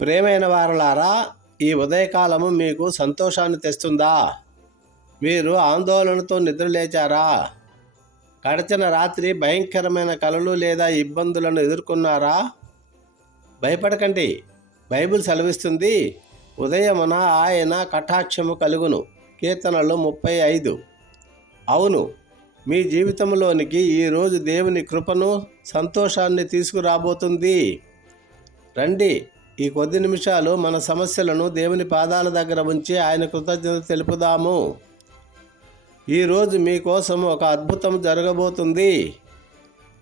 ప్రియమైన వారలారా, ఈ ఉదయకాలము మీకు సంతోషాన్ని తెస్తుందా? మీరు ఆందోళనతో నిద్రలేచారా? గడిచిన రాత్రి భయంకరమైన కలలు లేదా ఇబ్బందులను ఎదుర్కొన్నారా? భయపడకండి. బైబిల్ సెలవిస్తుంది, ఉదయమున ఆయన కటాక్షము కలుగును. కీర్తనలు 35. అవును, మీ జీవితంలోనికి ఈరోజు దేవుని కృపను, సంతోషాన్ని తీసుకురాబోతుంది. రండి, ఈ కొద్ది నిమిషాలు మన సమస్యలను దేవుని పాదాల దగ్గర ఉంచి ఆయన కృతజ్ఞత తెలుపుదాము. ఈరోజు మీకోసం ఒక అద్భుతం జరగబోతుంది.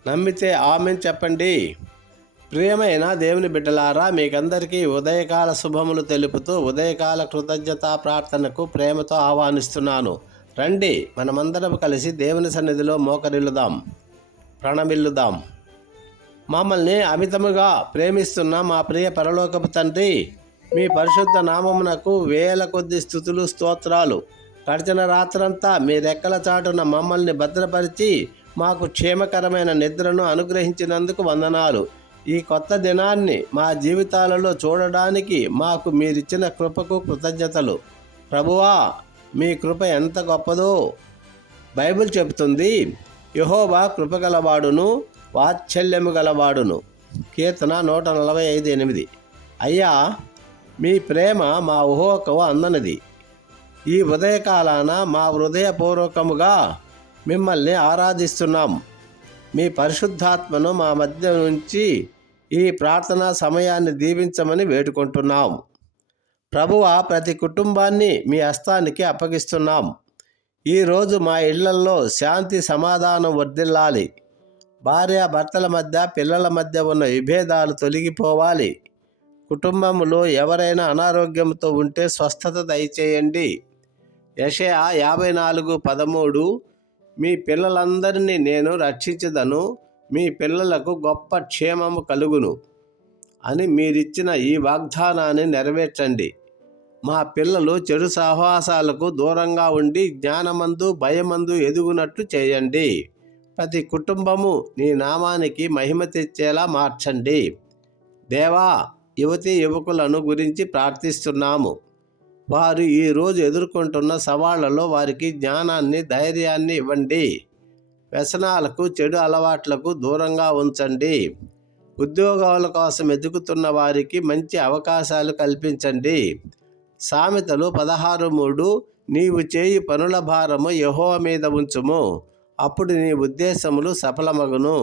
నమ్మితే ఆమెన్ చెప్పండి. ప్రియమైన దేవుని బిడ్డలారా, మీకందరికీ ఉదయకాల శుభములు తెలుపుతూ ఉదయకాల కృతజ్ఞతా ప్రార్థనకు ప్రేమతో ఆహ్వానిస్తున్నాను. రండి, మనమందరం కలిసి దేవుని సన్నిధిలో మోకరిల్లుదాం, ప్రణమిల్లుదాం. మమ్మల్ని అమితముగా ప్రేమిస్తున్న మా ప్రియ పరలోకపు తండ్రి, మీ పరిశుద్ధ నామమునకు వేల కొద్ది స్తుతులు, స్తోత్రాలు. గడిచిన రాత్రంతా మీ రెక్కల చాటున మమ్మల్ని భద్రపరిచి మాకు క్షేమకరమైన నిద్రను అనుగ్రహించినందుకు వందనాలు. ఈ కొత్త దినాన్ని మా జీవితాలలో చూడడానికి మాకు మీరిచ్చిన కృపకు కృతజ్ఞతలు. ప్రభువా, మీ కృప ఎంత గొప్పదో! బైబిల్ చెబుతుంది, యెహోవా కృపగలవాడును, వాత్సల్యము గలవాడును. కీర్తన 145:8. అయ్యా, మీ ప్రేమ మా ఊహకు అందనిది. ఈ ఉదయకాలాన మా హృదయపూర్వకముగా మిమ్మల్ని ఆరాధిస్తున్నాం. మీ పరిశుద్ధాత్మను మా మధ్య నుంచి ఈ ప్రార్థనా సమయాన్ని దీవించమని వేడుకుంటున్నాం. ప్రభువా, ప్రతి కుటుంబాన్ని మీ హస్తానికి అప్పగిస్తున్నాం. ఈరోజు మా ఇళ్లల్లో శాంతి, సమాధానం వర్ధిల్లాలి. భార్యాభర్తల మధ్య, పిల్లల మధ్య ఉన్న విభేదాలు తొలగిపోవాలి. కుటుంబంలో ఎవరైనా అనారోగ్యంతో ఉంటే స్వస్థత దయచేయండి. యెషయా 54:13, మీ పిల్లలందరినీ నేను రక్షించదను, మీ పిల్లలకు గొప్ప క్షేమము కలుగును అని మీరిచ్చిన ఈ వాగ్దానాన్ని నెరవేర్చండి. మా పిల్లలు చెడు సహవాసాలకు దూరంగా ఉండి జ్ఞానమందు, భయమందు ఎదుగునట్లు చేయండి. ప్రతి కుటుంబము నీ నామానికి మహిమ తెచ్చేలా మార్చండి. దేవా, యువతీ యువకులను గురించి ప్రార్థిస్తున్నాము. వారు ఈరోజు ఎదుర్కొంటున్న సవాళ్లలో వారికి జ్ఞానాన్ని, ధైర్యాన్ని ఇవ్వండి. వ్యసనాలకు, చెడు అలవాట్లకు దూరంగా ఉంచండి. ఉద్యోగాల కోసం ఎదుగుతున్న వారికి మంచి అవకాశాలు కల్పించండి. సామెతలు 16:3, నీవు చేయి పనుల భారము యెహోవా మీద ఉంచుము, అప్పుడు నీ ఉద్దేశములు సఫలమగును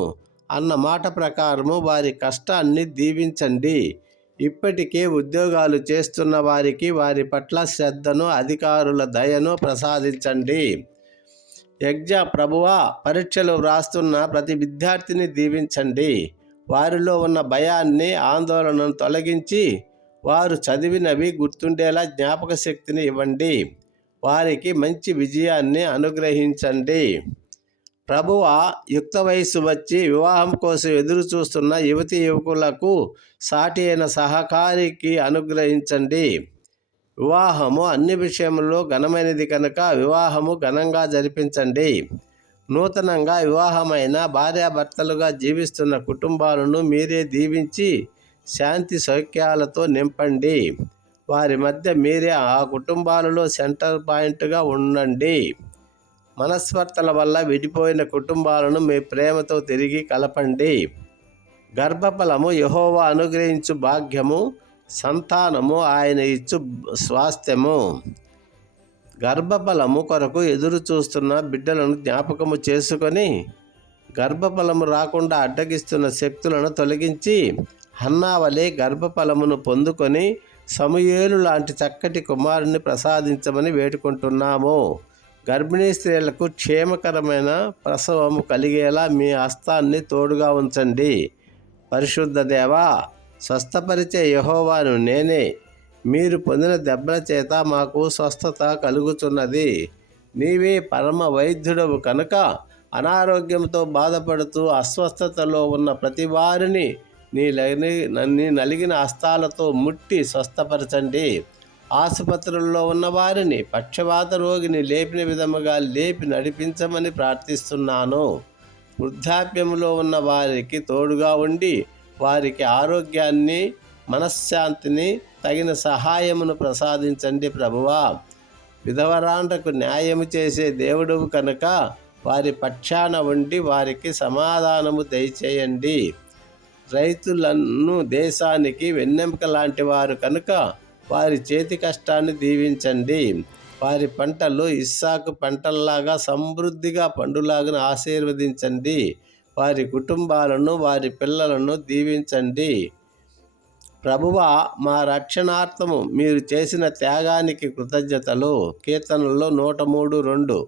అన్న మాట ప్రకారము వారి కష్టాన్ని దీవించండి. ఇప్పటికే ఉద్యోగాలు చేస్తున్న వారికి వారి పట్ల శ్రద్ధను, అధికారుల దయను ప్రసాదించండి. ప్రభువా, పరీక్షలు వ్రాస్తున్న ప్రతి విద్యార్థిని దీవించండి. వారిలో ఉన్న భయాన్ని, ఆందోళనను తొలగించి వారు చదివినవి గుర్తుండేలా జ్ఞాపక శక్తిని ఇవ్వండి. వారికి మంచి విజయాన్ని అనుగ్రహించండి. ప్రభువా, యుక్త వయస్సు వచ్చి వివాహం కోసం ఎదురు చూస్తున్న యువతీ యువకులకు సాటి అయిన సహకారికి అనుగ్రహించండి. వివాహము అన్ని విషయంలో ఘనమైనది కనుక వివాహము ఘనంగా జరిపించండి. నూతనంగా వివాహమైన భార్యాభర్తలుగా జీవిస్తున్న కుటుంబాలను మీరే దీవించి శాంతి సౌఖ్యాలతో నింపండి. వారి మధ్య మీరే ఆ కుటుంబాలలో సెంటర్ పాయింట్గా ఉండండి. మనస్పర్ధల వల్ల విడిపోయిన కుటుంబాలను మీ ప్రేమతో తిరిగి కలపండి. గర్భఫలము యెహోవా అనుగ్రహించు భాగ్యము, సంతానము ఆయన ఇచ్చు స్వాస్థ్యము. గర్భఫలము కొరకు ఎదురు చూస్తున్న బిడ్డలను జ్ఞాపకము చేసుకొని గర్భఫలము రాకుండా అడ్డగిస్తున్న శక్తులను తొలగించి హన్నావలే గర్భఫలమును పొందుకొని సమూయేలు లాంటి చక్కటి కుమారుని ప్రసాదించమని వేడుకుంటున్నాము. గర్భిణీ స్త్రీలకు క్షేమకరమైన ప్రసవము కలిగేలా మీ హస్తాన్ని తోడుగా ఉంచండి. పరిశుద్ధ దేవా, స్వస్థపరిచే యెహోవాను నేనే. మీరు పొందిన దెబ్బల చేత మాకు స్వస్థత కలుగుతున్నది. నీవే పరమ వైద్యుడవు కనుక అనారోగ్యంతో బాధపడుతూ అస్వస్థతలో ఉన్న ప్రతి వారిని నీ నలిగిన హస్తాలతో ముట్టి స్వస్థపరచండి. ఆసుపత్రుల్లో ఉన్న వారిని, పక్షవాత రోగిని లేపిన విధముగా లేపి నడిపించమని ప్రార్థిస్తున్నాను. వృద్ధాప్యంలో ఉన్న వారికి తోడుగా ఉండి వారికి ఆరోగ్యాన్ని మనశ్శాంతిని, తగిన సహాయమును ప్రసాదించండి ప్రభువా. విధవరాండ్రకు న్యాయము చేసే దేవుడవు కనుక వారి పక్షాన ఉండి వారికి సమాధానము దయచేయండి. రైతులను దేశానికి వెన్నెముక లాంటి వారు కనుక వారి చేతి కష్టాన్ని దీవించండి. వారి పంటలు ఇస్సాకు పంటల్లాగా సమృద్ధిగా పండులాగా ఆశీర్వదించండి. వారి కుటుంబాలను, వారి పిల్లలను దీవించండి. ప్రభువా, మా రక్షణార్థము మీరు చేసిన త్యాగానికి కృతజ్ఞతలు. కీర్తనల్లో 103:2.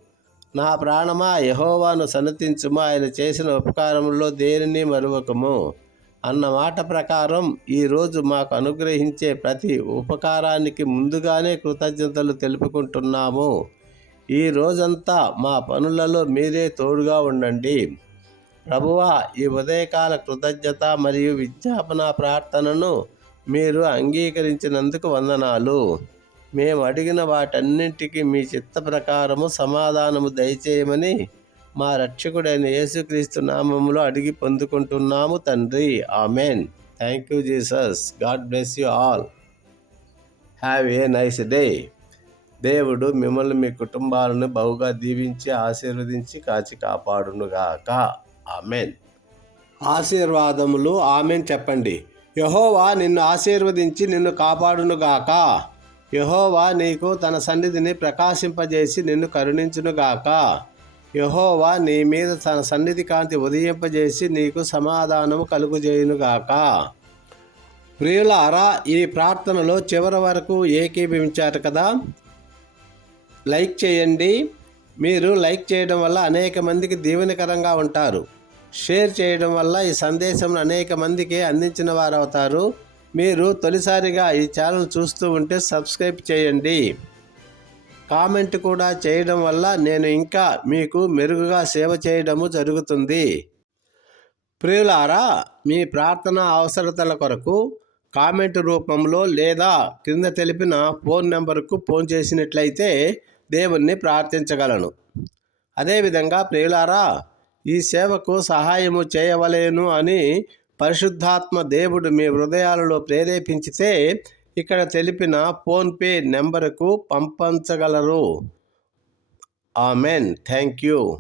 నా ప్రాణమా యెహోవాను సన్నతించుము, ఆయన చేసిన ఉపకారములో దేనిని మరువకము అన్న మాట ప్రకారం ఈరోజు మాకు అనుగ్రహించే ప్రతి ఉపకారానికి ముందుగానే కృతజ్ఞతలు తెలుపుకుంటున్నాము. ఈ రోజంతా మా పనులలో మీరే తోడుగా ఉండండి. ప్రభువా, ఈ ఉదయకాల కృతజ్ఞత మరియు విజ్ఞాపన ప్రార్థనను మీరు అంగీకరించినందుకు వందనాలు. మేము అడిగిన వాటన్నింటికీ మీ చిత్త ప్రకారము సమాధానము దయచేయమని మా రక్షకుడైన యేసుక్రీస్తు నామములో అడిగి పొందుకుంటున్నాము తండ్రి. Amen. Thank you Jesus. God bless you all. Have a nice day. దేవుడు మిమ్మల్ని, మీ కుటుంబాలను బహుగా దీవించి ఆశీర్వదించి కాచి కాపాడునుగాక. ఆమెన్. ఆశీర్వాదములు. ఆమెన్ చెప్పండి. యెహోవా నిన్ను ఆశీర్వదించి నిన్ను కాపాడునుగాక. యెహోవా నీకు తన సన్నిధిని ప్రకాశింపజేసి నిన్ను కరుణించునుగాక. యెహోవా నీ మీద తన సన్నిధి కాంతి ఉదయింపజేసి నీకు సమాధానము కలుగుజేయునుగాక. ప్రియులారా, ఈ ప్రార్థనలో చివరి వరకు ఏకీభవించారు కదా. లైక్ చేయండి. మీరు లైక్ చేయడం వల్ల అనేక మందికి దీవెనకరంగా ఉంటారు. షేర్ చేయడం వల్ల ఈ సందేశం అనేక మందికి అందించిన వారు అవుతారు. మీరు తొలిసారిగా ఈ ఛానల్ చూస్తూ ఉంటే సబ్స్క్రైబ్ చేయండి. కామెంట్ కూడా చేయడం వల్ల నేను ఇంకా మీకు మెరుగుగా సేవ చేయడము జరుగుతుంది. ప్రియులారా, మీ ప్రార్థన అవసరతల కొరకు కామెంట్ రూపంలో లేదా క్రింద తెలిపిన ఫోన్ నెంబర్కు ఫోన్ చేసినట్లయితే దేవుణ్ణి ప్రార్థించగలను. అదేవిధంగా ప్రియులారా, ఈ సేవకు సహాయము చేయవలేను అని పరిశుద్ధాత్మ దేవుడు మీ హృదయాలలో ప్రేరేపించితే ఇక్కడ తెలిపిన ఫోన్పే నెంబరుకు పంపించగలరు. ఆమెన్. Thank you.